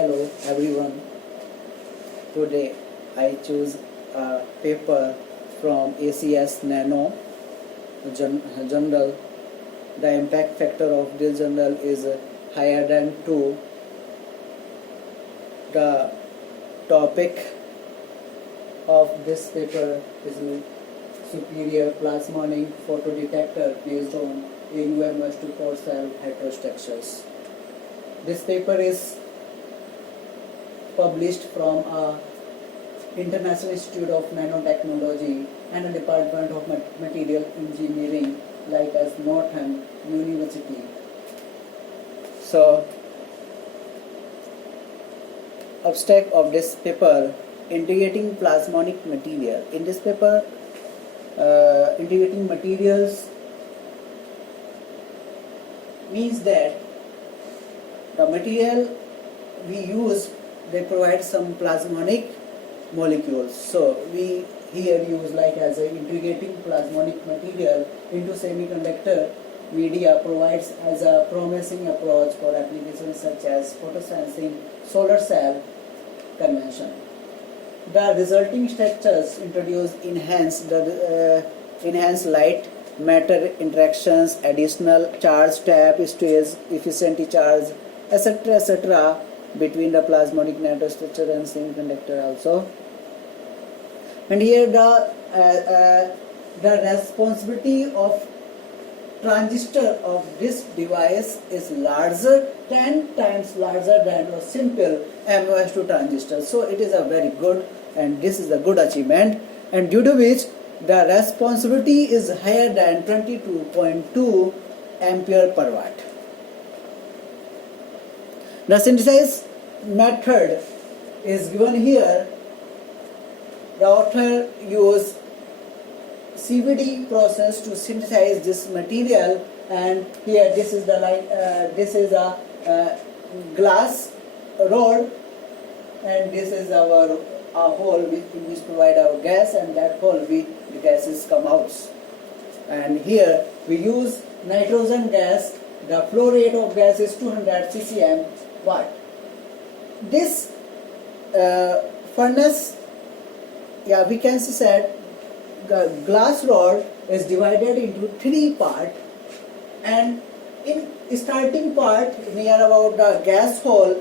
Hello everyone. Today I choose a paper from ACS Nano journal. The impact factor of this journal is higher than 2. The topic of this paper is superior plasmonic photodetector based on AuMS2 core cell heterostructures. This paper is published from a International Institute of Nanotechnology and a Department of Material Engineering like as Northern University. So, abstract of this paper, integrating plasmonic material. In this paper, integrating materials means that the material we use, they provide some plasmonic molecules. So we here use like as a integrating plasmonic material into semiconductor media provides as a promising approach for applications such as photosensing, solar cell convention. The resulting structures introduce enhanced light matter interactions, additional charge trap, stage efficiency charge, etc. between the plasmonic nanostructure and semiconductor also. And here the responsibility of transistor of this device is larger, 10 times larger than a simple MOS2 transistor. So it is a very good, and this is a good achievement, and due to which the responsibility is higher than 22.2 ampere per watt. The synthesis method is given here. The author used CVD process to synthesize this material, and here this is a glass rod, and this is our hole which provide our gas, and that hole the gases come out. And here we use nitrogen gas. The flow rate of gas is 200 ccm watt. This furnace, we can see that the glass rod is divided into 3 parts, and in starting part near about the gas hole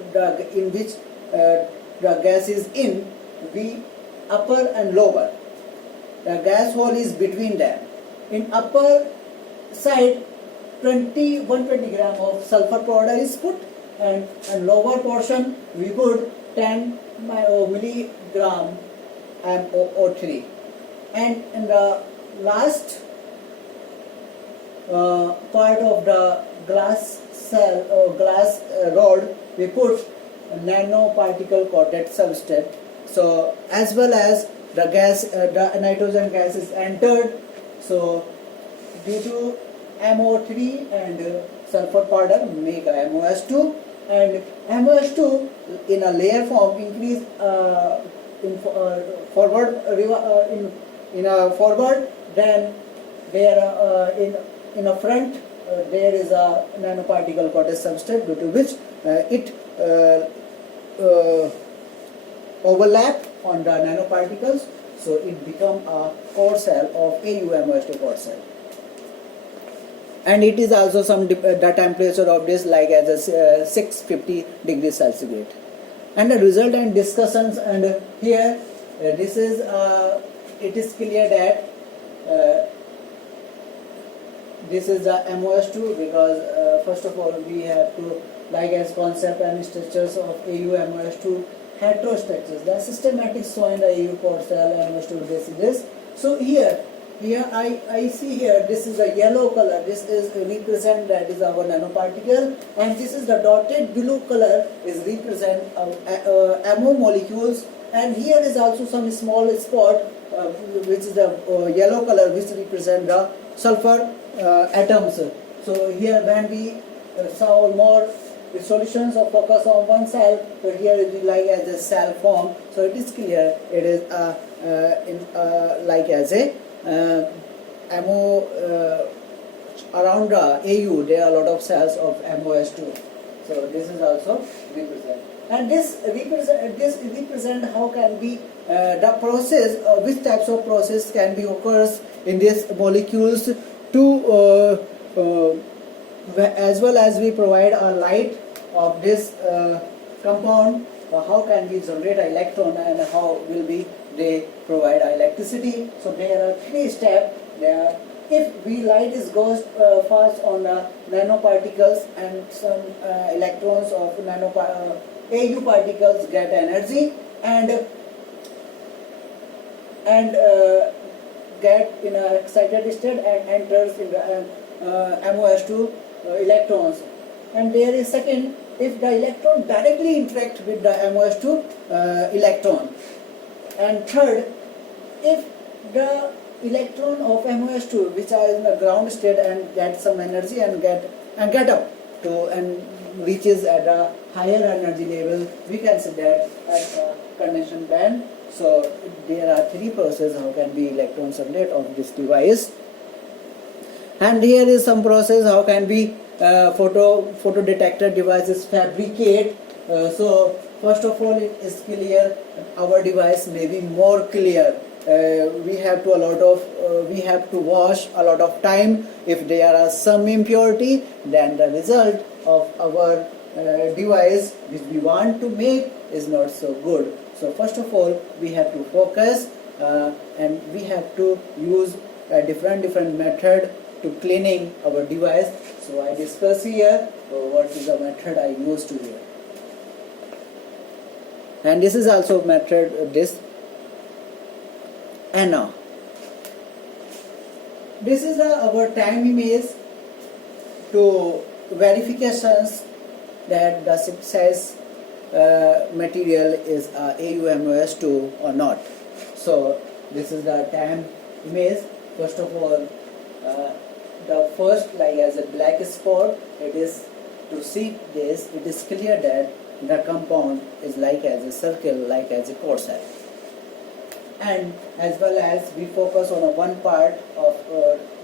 in which the gas is in, we upper and lower. The gas hole is between them. In upper side 120 gram of sulfur powder is put, and lower portion we put 10 milligram MOO3, and in the last part of the glass cell or glass rod we put nanoparticle coated substrate. So as well as the gas, the nitrogen gas is entered. So due to MO3 and sulfur powder make a MOS2, and MOS2 in a layer form increase in a forward, then there in a front there is a nanoparticle coated substrate due to which it overlap on the nanoparticles, so it become a core cell of AuMS2 core cell. And it is also the temperature of this like as a 650 degrees Celsius. And the result and discussions, and here this is it is clear that this is the MOS2 because first of all we have to like as concept and structures of AuMS2 heterostructures. The systematic show in the AU core cell MOS2 this. So here I see here this is a yellow color. This is represent that is our nanoparticle, and this is the dotted blue color is represent MO molecules, and here is also some small spot which is the yellow color which represent the sulfur atoms. So here when we saw more the solutions of focus on one cell, so here it is like as a cell form. So it is clear it is like as a MO around the AU there are a lot of cells of MOS2. So this is also represent, and this represent how can be the process, which types of process can be occurs in these molecules to as well as we provide a light of this compound, how can we generate electron and how will be they provide electricity. So there are three steps there. If we light is goes fast on nanoparticles, and some electrons of AU particles get energy and get in a excited state and enters in the MOS2 electrons. And there is second, if the electron directly interact with the MOS2 electron. And third, if the electron of MOS2 which are in the ground state and get some energy and get up to and reaches at a higher energy level, we can say that as a condension band. So there are three processes how can be electron circulate of this device. And here is some process how can be photo detector devices fabricate. So first of all, it is clear our device may be more clear. We have to wash a lot of time. If there are some impurity, then the result of our device which we want to make is not so good. So first of all, we have to focus and we have to use a different method to cleaning our device. So I discuss here what is the method I used here. And this is also method this. And now this is our time image to verifications that the synthesized material is AuMOS2 or not. So this is the time image. First of all, the first, like as a black spot, it is to see this, it is clear that the compound is like as a circle, like as a core cell. And as well as we focus on one part of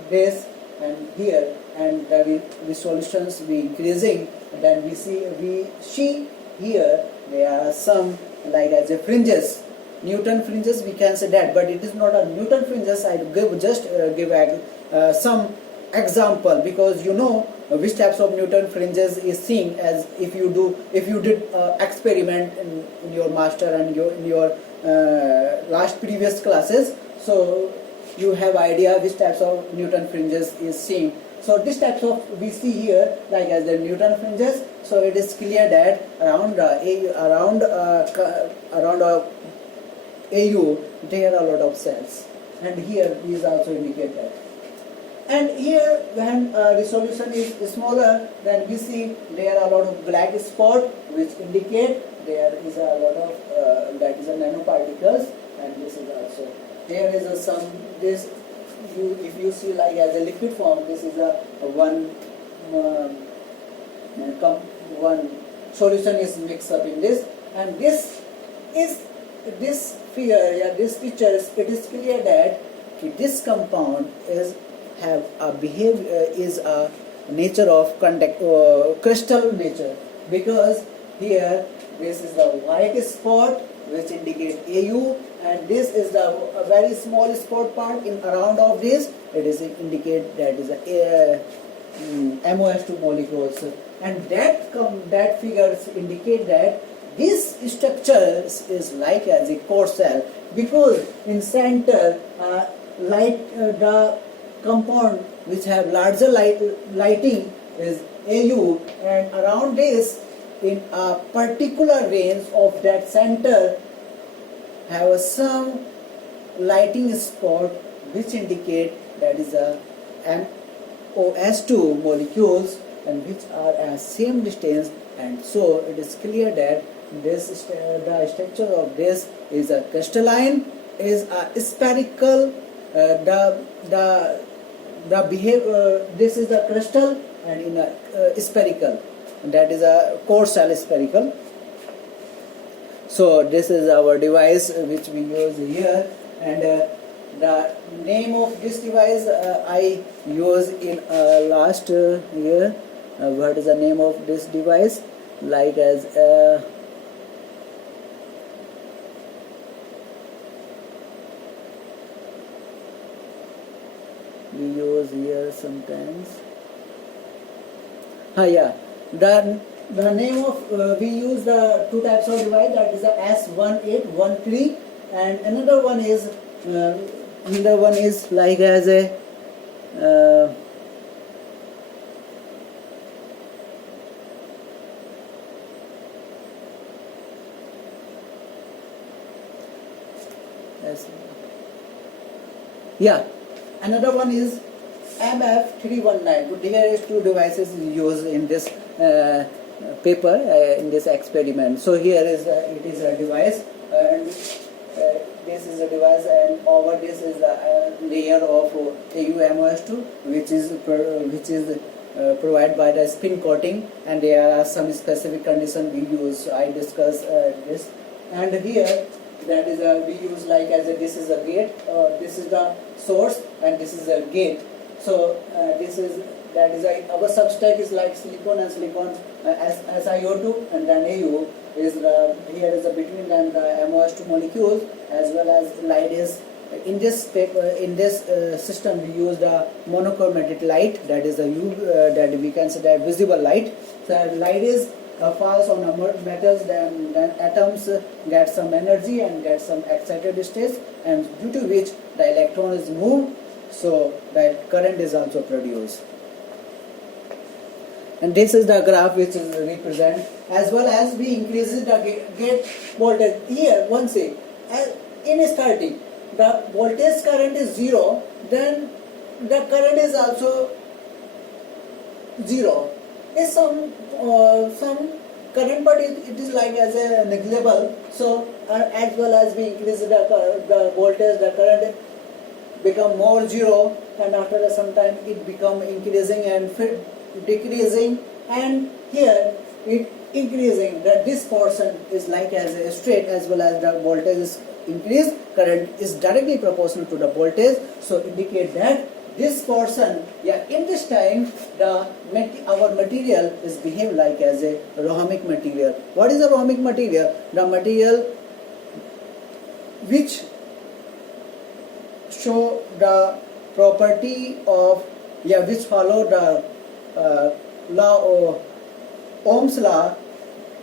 this and here, and the resolutions be increasing, then we see here there are some like as a fringes, Newton fringes we can say that, but it is not a Newton fringes. I give some example, because you know which types of Newton fringes is seen as if you did experiment in your master and in your last previous classes. So you have idea which types of Newton fringes is seen. So this types of we see here like as the Newton fringes. So it is clear that around AU there are a lot of cells, and here is also indicated. And here when resolution is smaller, then we see there are a lot of black spot which indicate there is a lot of that is a nanoparticles, and this is also there is a some this if you see like as a liquid form, this is a one solution is mixed up in this, and this figure, this picture, it is clear that this compound have a behavior is a nature of contact crystal nature, because here this is the white spot which indicate AU, and this is the a very small spot part in around of this, it is indicate that is a MOS2 molecules, and that figures indicate that this structure is like as a core cell, because in center the compound which have larger lighting is AU, and around this in a particular range of that center have some lighting spot which indicate that is a MOS2 molecules, and which are at same distance, and so it is clear that this the structure of this is a crystalline, is a spherical, the behavior this is a crystal, and in a spherical, that is a core cell spherical. So this is our device which we use here, and the name of this device I use in last year. What is the name of this device? like as we use here sometimes. Yeah, the name of we use the two types of device, that is the S1813, and another one is like as a yeah, another one is MF319. There is two devices used in this paper, in this experiment. So here is it is a device, and this is a device, and over this is a layer of AuMOS2, which is provided by the spin coating, and there are some specific conditions we use. I discuss this, and here that is we use like as this is a gate, this is the source, and this is a gate. So our substrate is like silicon, and silicon SiO2, and then Au is here is between them the MOS2 molecules, as well as light is in this paper, in this system we use the monochromatic light, that is the that we consider visible light. So light is falls on metals, then atoms get some energy and get some excited state, and due to which the electron is moved, so that current is also produced. And this is the graph which is represent, as well as we increases the gate voltage. Here one say in starting the voltage current is 0, then the current is also 0. Is some current, but it is like as a negligible. So as well as we increase the voltage, the current become more 0, and after some time it become increasing and decreasing, and here it increasing. That this portion is like as a straight, as well as the voltage is increased, current is directly proportional to the voltage. So indicate that this portion, in this time our material is behave like as a Rohamic material. What is a Rohamic material? The material which show the property of which follow the law of Ohm's law.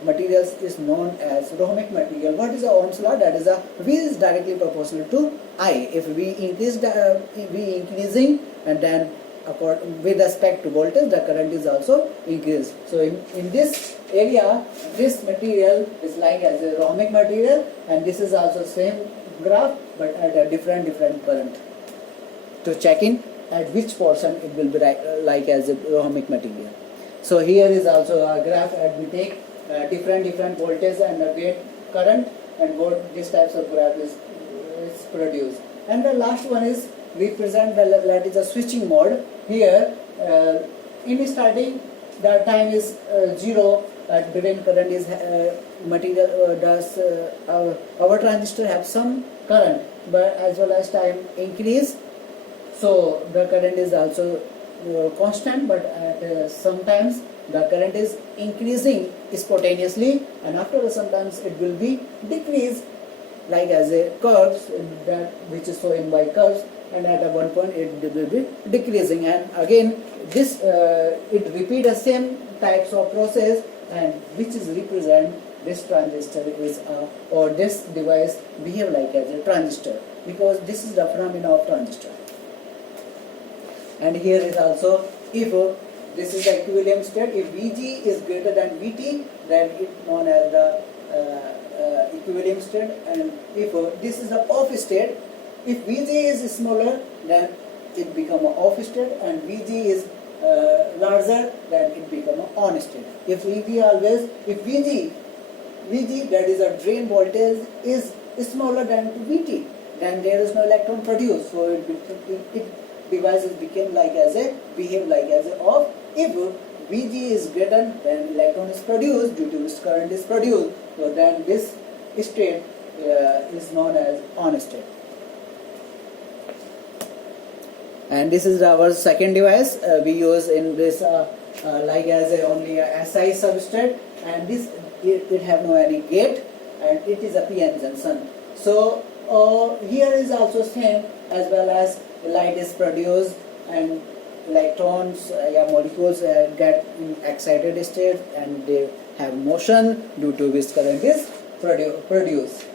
Materials is known as Rohamic material. What is the Ohm's law? That is V is directly proportional to I. If we increase V increasing, and then with respect to voltage, the current is also increased. So in this area, this material is like as a Rohamic material, and this is also same graph but at a different current. To check in at which portion it will be like as a Rohamic material. So here is also a graph, and we take different voltage and the gate current, and both these types of graph is produced. And the last one is represent that is a switching mode. Here in starting the time is 0, drain current is material does our transistor have some current, but as well as time increase, so the current is also constant, but at sometimes the current is increasing spontaneously, and after sometimes it will be decreased like as a curves, that which is shown by curves, and at one point it will be decreasing, and again this it repeat the same types of process, and which is represent this transistor is or this device behave like as a transistor, because this is the phenomena of transistor. And here is also, if this is the equilibrium state, if Vg is greater than Vt, then it's known as the equilibrium state, and if this is the off state, if Vg is smaller, then it become an off state, and Vg is larger, then it become an on state. If Vg, that is a drain voltage, is smaller than Vt, then there is no electron produced, so it devices became like as a behave like as a off. If Vg is greater, then electron is produced, due to which current is produced, so then this state is known as on state. And this is our second device we use in this like as a only a Si substrate, and this it have no any gate, and it is a p-n junction. So here is also same, as well as light is produced and electrons molecules get in excited state and they have motion, due to which current is produced.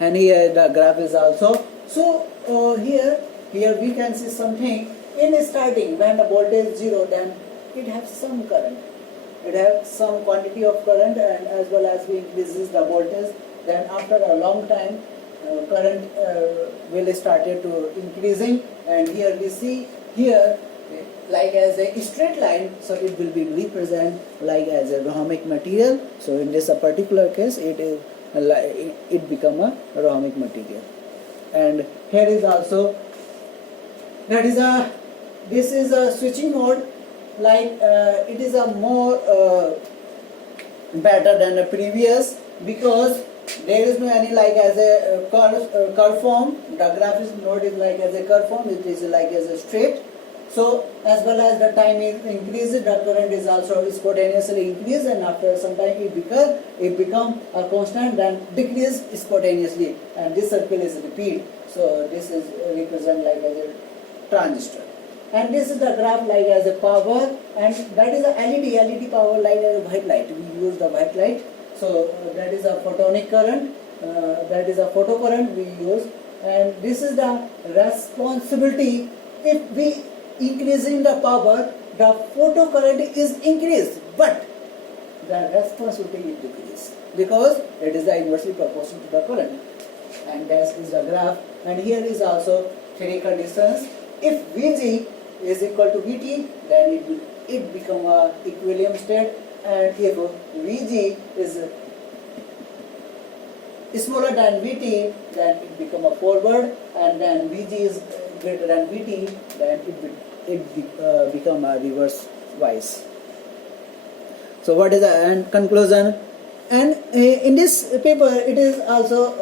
And here the graph is also. So here we can see something. In starting, when the voltage is 0, then it has some current. It has some quantity of current, and as well as we increases the voltage, then after a long time current will started to increasing, and here we see here like as a straight line, so it will be represent like as a rhomic material. So in this a particular case, it is it become a rhomic material. And here is also, that is a, this is a switching mode, like it is a more better than the previous, because there is no any like as a curve form. The graphics node is like as a curve form, it is like as a straight. So as well as the time is increases, the current is also spontaneously increased, and after some time it become a constant, then decrease spontaneously, and this circle is repeat. So this is represent like as a transistor. And this is the graph like as a power, and that is a LED power, like as a white light. We use the white light. So that is a photonic current, that is a photocurrent we use, and this is the responsibility. If we increasing the power, the photocurrent is increased, but the responsibility is decreased, because it is the inversely proportional to the current. And that is the graph. And here is also three conditions. If Vg is equal to Vt, then it become a equilibrium state, and if Vg is smaller than Vt, then it become a forward, and then Vg is greater than Vt, then it become a reverse wise. So what is the conclusion? And in this paper, it is also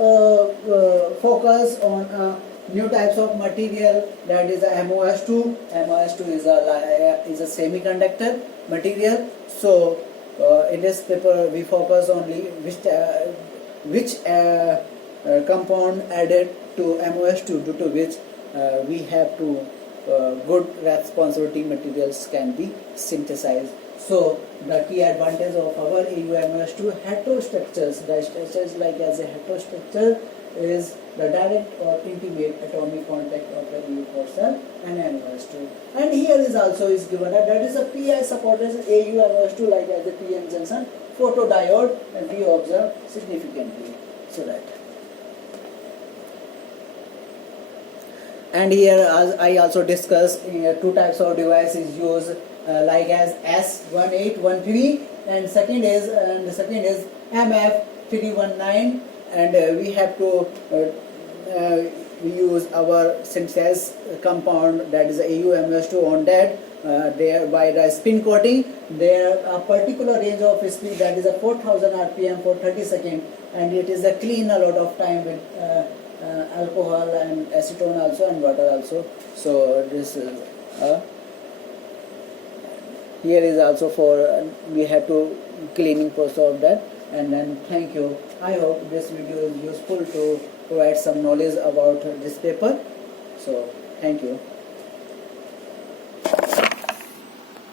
focused on new types of material, that is a MOS2. MOS2 is a semiconductor material. So in this paper, we focus only which compound added to MOS2, due to which we have to good responsibility materials can be synthesized. So the key advantage of our AuMOS2 heterostructures, the structures like as a heterostructure is the direct or intimate atomic contact of the AU4 cell and MOS2. And here is also is given that is a PI supported AuMOS2 like as a PN junction photodiode, and we observe significantly. So that. And here I also discuss two types of devices used like as S1813, and the second is MF319, and we have to we use our synthesis compound, that is AuMOS2 on that. There by the spin coating, there a particular range of speed, that is a 4000 rpm for 30 seconds, and it is a clean a lot of time with alcohol and acetone also and water also. So this is here is also for we have to cleaning process of that. And then thank you. I hope this video is useful to provide some knowledge about this paper. So thank you.